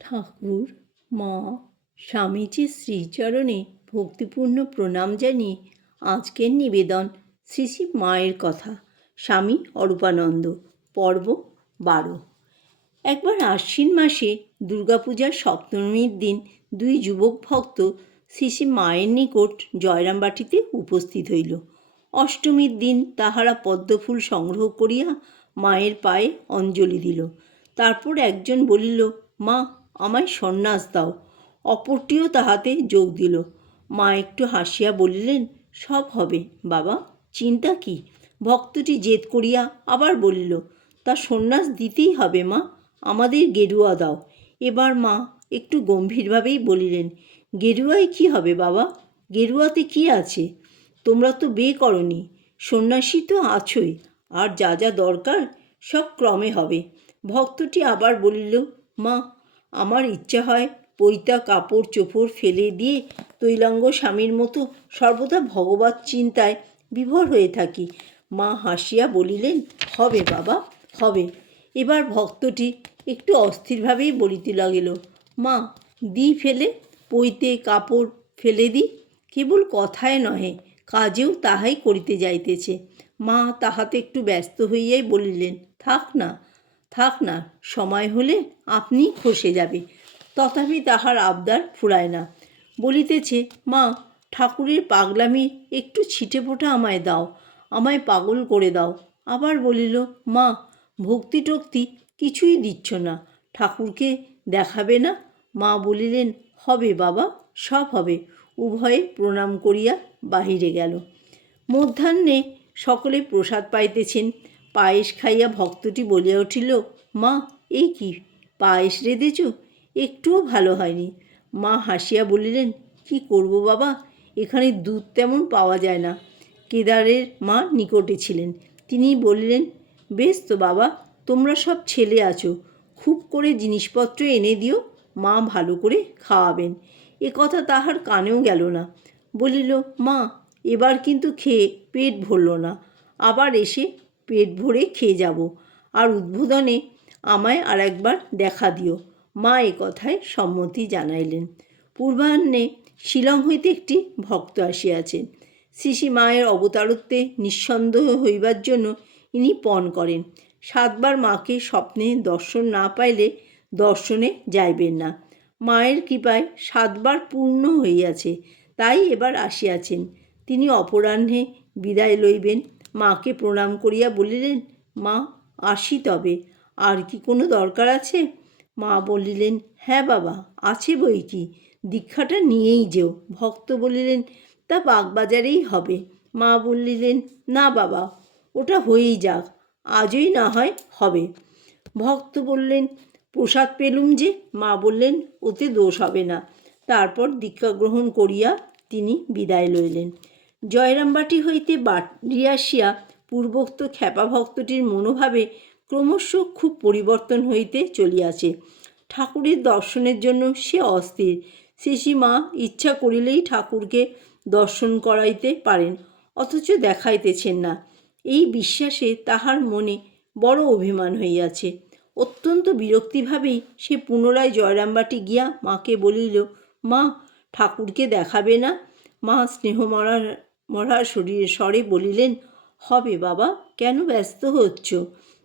ঠাকুর, মা, স্বামীজির শ্রীচরণে ভক্তিপূর্ণ প্রণাম জানিয়ে আজকের নিবেদন শ্রী শ্রী মায়ের কথা, স্বামী অরূপানন্দ, পর্ব বারো। একবার আশ্বিন মাসে দুর্গাপূজার সপ্তমীর দিন দুই যুবক ভক্ত শ্রী শ্রী মায়ের নিকট জয়রামবাটিতে উপস্থিত হইল। অষ্টমীর দিন তাহারা পদ্মফুল সংগ্রহ করিয়া মায়ের পায়ে অঞ্জলি দিল। তারপর একজন বলিল, মা আমায় সন্ন্যাস দাও। অপরটিও তাহাতে যোগ দিল। মা একটু হাসিয়া বলিলেন, সব হবে বাবা, চিন্তা কি? ভক্তটি জেদ করিয়া আবার বলিল, তা সন্ন্যাস দিতেই হবে মা, আমাদের গেরুয়া দাও। এবার মা একটু গম্ভীরভাবেই বলিলেন, গেরুয়ায় কি হবে বাবা? গেরুয়াতে কি আছে? তোমরা তো বিয়ে করনি, সন্ন্যাসী তো আছোই, আর যা যা দরকার সব ক্রমে হবে। ভক্তটি আবার বলিল, মা আমার ইচ্ছা হয় পৈতা কাপড় চোপড় ফেলে দিয়ে তৈলাঙ্গ স্বামীর মতো সর্বদা ভগবত চিন্তায় বিভোর হয়ে থাকি। মা হাসিয়া বলিলেন, হবে বাবা, হবে। এবার ভক্তটি একটু অস্থিরভাবেই বলিতে লাগিল, মা, দি ফেলে পইতে কাপড় ফেলে দি, কেবল কথায় নহে, কাজেও তাহাই করিতে যাইতেছে। মা তাহাতে একটু ব্যস্ত হইয়াই বলিলেন, থাক না থাক না, সময় হলে আপনি খসে যাবে। তথাপি তাহার আবদার ফুরায় না। বলিতেছে, মা, ঠাকুরের পাগলামি একটু ছিটে ফোটা আমায় দাও, আমায় পাগল করে দাও। আবার বলিল, মা, ভক্তি টক্তি কিছুই দিচ্ছ না, ঠাকুরকে দেখাবে না? মা বলিলেন, হবে বাবা, সব হবে। উভয়ে প্রণাম করিয়া বাহিরে গেল। মধ্যাহ্নে সকলে প্রসাদ পাইতেছেন। পায়েস খাইয়া ভক্তটি বলিয়া উঠিল, মা এই কি? পায়েস রেঁধেছ? একটুও ভালো হয়নি। মা হাসিয়া বলিলেন, কি করব বাবা? এখানে দুধ তেমন পাওয়া যায় না। কেদারের মা নিকটে ছিলেন। তিনি বলিলেন, বেশ তো বাবা, তোমরা সব ছেলে আছো। খুব করে জিনিসপত্র এনে দিও, মা ভালো করে খাওয়াবেন। এ কথা তাহার কানেও গেল না। বলিল, মা, এবার কিন্তু খেয়ে পেট ভরল না। আবার এসে পেট ভরে খেয়ে যাব। আর উদ্বোধনে আমায় আর একবার দেখা দিও। মা এ কথায় সম্মতি জানাইলেন। পূর্বাহ্নে শিলং হইতে একটি ভক্ত আসিয়াছেন। শ্রী মায়ের অবতারত্বে নিঃসন্দেহ হইবার জন্য ইনি পণ করেন। সাতবার মাকে স্বপ্নে দর্শন না পাইলে দর্শনে যাইবেন না। মায়ের কৃপায় সাতবার পূর্ণ হইয়াছে, তাই এবার আসিয়াছেন। তিনি অপরাহ্নে বিদায় লইবেন মাকে প্রণাম করিয়া বলিলেন, মা, আসি তবে। আর কি কোনো দরকার আছে? মা বলিলেন হ্যাঁ বাবা, আছে বই কি দীক্ষাটা নিয়েই যেও। ভক্ত বলিলেন, তা বাগবাজারেই হবে। মা বলিলেন, না বাবা, ওটা হয়েই যাক। আজই না হয় হবে। ভক্ত বললেন, প্রসাদ পেলুম যে? মা বললেন, ওতে দোষ হবে না। তারপর দীক্ষা গ্রহণ করিয়া তিনি বিদায় লইলেন। জয়রামবাটি হইতে বাড়ি আসিয়া পূর্বোক্ত খ্যাপা ভক্তটির মনোভাবে ক্রমশ খুব পরিবর্তন হইতে চলিয়াছে। ঠাকুরের দর্শনের জন্য সে অস্থির। মা ইচ্ছা করিলেই ঠাকুরকে দর্শন করাইতে পারেন, অথচ দেখাইতেছেন না। এই বিশ্বাসে তাহার মনে বড় অভিমান হইয়াছে। অত্যন্ত বিরক্তিভাবেই সে পুনরায় জয়রামবাটি গিয়া মাকে বলিল, মা, ঠাকুরকে দেখাবে না? মা স্নেহ মরা শরীরে স্বরে বলিলেন, হবে বাবা, কেন ব্যস্ত হচ্ছ?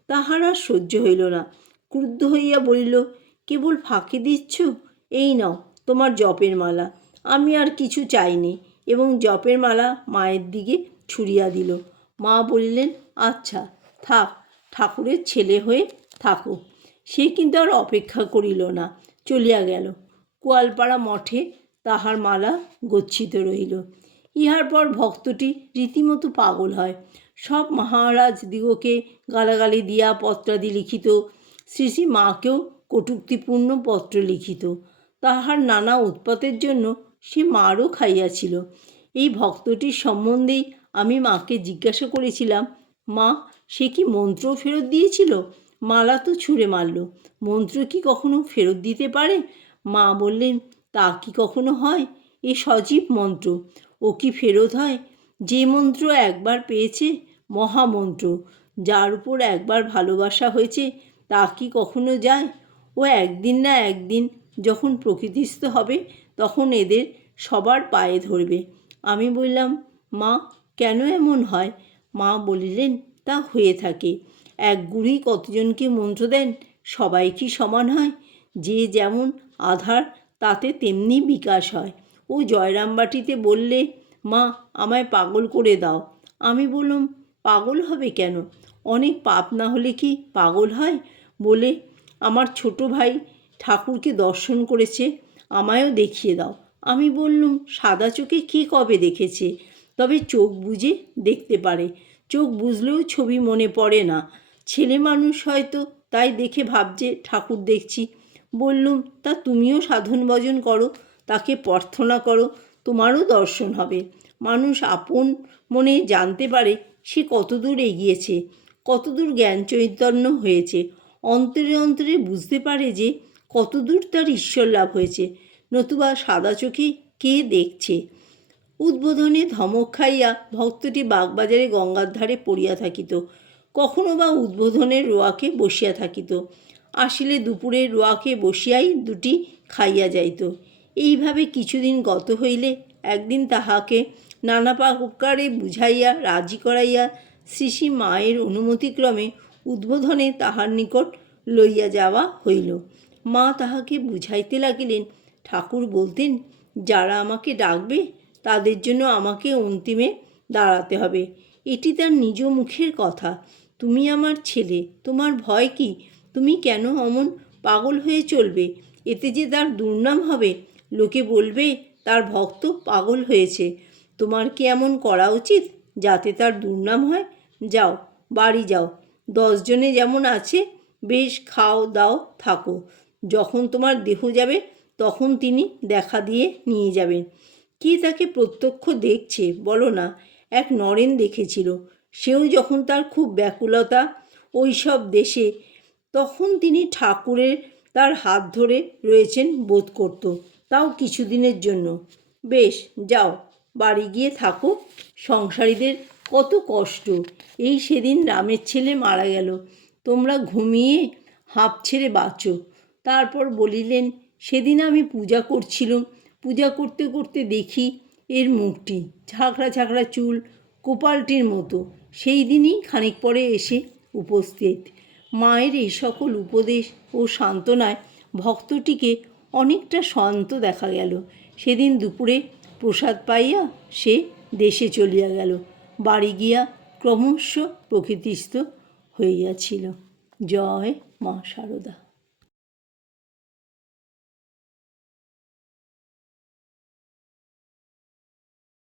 তাহার আর সহ্য হইল না। ক্রুদ্ধ হইয়া বলিল, কেবল ফাঁকি দিচ্ছ? এই নাও, তোমার জপের মালা। আমি আর কিছু চাইনি। এবং জপের মালা মায়ের দিকে ছুড়িয়া দিল। মা বলিলেন আচ্ছা থাক, ঠাকুরের ছেলে হয়ে থাকো। সে কিন্তু আর অপেক্ষা করিল না, চলিয়া গেল। কোয়ালপাড়া মঠে তাহার মালা গচ্ছিত রহিল। ইহার পর ভক্তটি রীতিমতো পাগল হয়। সব মহারাজ দিগকে গালাগালি দিয়া পত্রাদি লিখিত শ্রী শ্রী মাকেও কটুক্তিপূর্ণ পত্র লিখিত। তাহার নানা উৎপাতের জন্য সে মারও খাইয়াছিল। এই ভক্তটির সম্বন্ধেই আমি মাকে জিজ্ঞাসা করেছিলাম, মা, সে কি মন্ত্র ফেরত দিয়েছিল? মালা তো ছুঁড়ে মারল। মন্ত্র কি কখনো ফেরত দিতে পারে? মা বললেন, তা কি কখনো হয়? এ সজীব মন্ত্র। ও কি ফেরত হয়? যে মন্ত্র একবার পেয়েছে, মহামন্ত্র। যার উপর একবার ভালোবাসা হয়েছে, তা কি কখনো যায়? ও একদিন না একদিন যখন প্রকৃতিস্থ হবে, তখন এদের সবার পায়ে ধরবে। আমি বললাম, মা, কেন এমন হয়? মা বলিলেন, তা হয়ে থাকে। এক গুরুই কতজনকে মন্ত্র দেন? সবাই কি সমান হয়? যে যেমন আধার, তাতে তেমনি বিকাশ হয়। ও জয়রামবাটিতে বললে, মা, আমায় পাগল করে দাও। আমি বললাম, পাগল হবে কেন? অনেক পাপ না হলে কি পাগল হয়? বলে, আমার ছোট ভাই ঠাকুরকে দর্শন করেছে, আমায়ও দেখিয়ে দাও। আমি বললুম, সাদা চোখে কী কবে দেখেছে? তবে চোখ বুঝে দেখতে পারে। চোখ বুঝলেও ছবি মনে পড়ে না। ছেলে মানুষ হয়তো তাই দেখে ভাবছে, ঠাকুর দেখছি। বললুম, তা তুমিও সাধন ভজন করো। তাকে প্রার্থনা করো, তোমারও দর্শন হবে। মানুষ আপন মনে জানতে পারে সে কতদূর এগিয়েছে, কতদূর জ্ঞান চৈতন্য হয়েছে। অন্তরে অন্তরে বুঝতে পারে যে কতদূর তার ঈশ্বর লাভ হয়েছে। নতুবা সাদা চোখে কে দেখছে? উদ্বোধনে ধমক খাইয়া ভক্তটি বাগবাজারে গঙ্গার ধারে পড়িয়া থাকিত। কখনো বা উদ্বোধনের রোয়াকে বসিয়া থাকিত। আসিলে দুপুরে রোয়াকে বসিয়াই দুটি খাইয়া যাইত। এইভাবে কিছুদিন গত হইলে একদিন তাহাকে নানা প্রকারে বুঝাইয়া, রাজি করাইয়া শ্রী মায়ের অনুমতিক্রমে উদ্বোধনে তাহার নিকট লইয়া যাওয়া হইল। মা তাহাকে বুঝাইতে লাগিলেন, ঠাকুর বলতেন, যারা আমাকে ডাকবে, তাদের জন্য আমাকে অন্তিমে দাঁড়াতে হবে। এটি তার নিজ মুখের কথা। তুমি আমার ছেলে, তোমার ভয় কি? তুমি কেন অমন পাগল হয়ে চলবে? এতে যে তার দুর্নাম হবে লোকে বলবে, তার ভক্ত পাগল হয়েছে। তোমার কি এমন করা উচিত? যাতে তার দুর্নাম হয়? যাও, বাড়ি যাও। দশজনে যেমন আছে, বেশ খাও দাও, থাকো। যখন তোমার দেহ যাবে, তখন তিনি দেখা দিয়ে নিয়ে যাবেন। কে তাকে প্রত্যক্ষ দেখছে, বলো না। এক নরেন দেখেছিল। সেও যখন তার খুব ব্যাকুলতা ওই সব দেশে, তখন তিনি ঠাকুরের তার হাত ধরে রয়েছেন বোধ করত। তাও কিছুদিনের জন্য। বেশ, যাও, বাড়ি গিয়ে থাকো। সংসারীদের কত কষ্ট। এই সেদিন রামের ছেলে মারা গেল। তোমরা ঘুমিয়ে হাঁপ ছেড়ে বাঁচো। তারপর বলিলেন, সেদিন আমি পূজা করছিলাম। পূজা করতে করতে দেখি এর মুখটি, ঝাঁকড়া ঝাঁকড়া চুল, কোপালটির মতো। সেই দিনই খানিক পরে এসে উপস্থিত। মায়ের এই সকল উপদেশ ও সান্ত্বনায় ভক্তটিকে অনেকটা শান্ত দেখা গেল। সেদিন দুপুরে প্রসাদ পাইয়া সে দেশে চলিয়া গেল। বাড়ি গিয়া ক্রমশ প্রকৃতিস্থ হইয়াছিল। জয় মা শারদা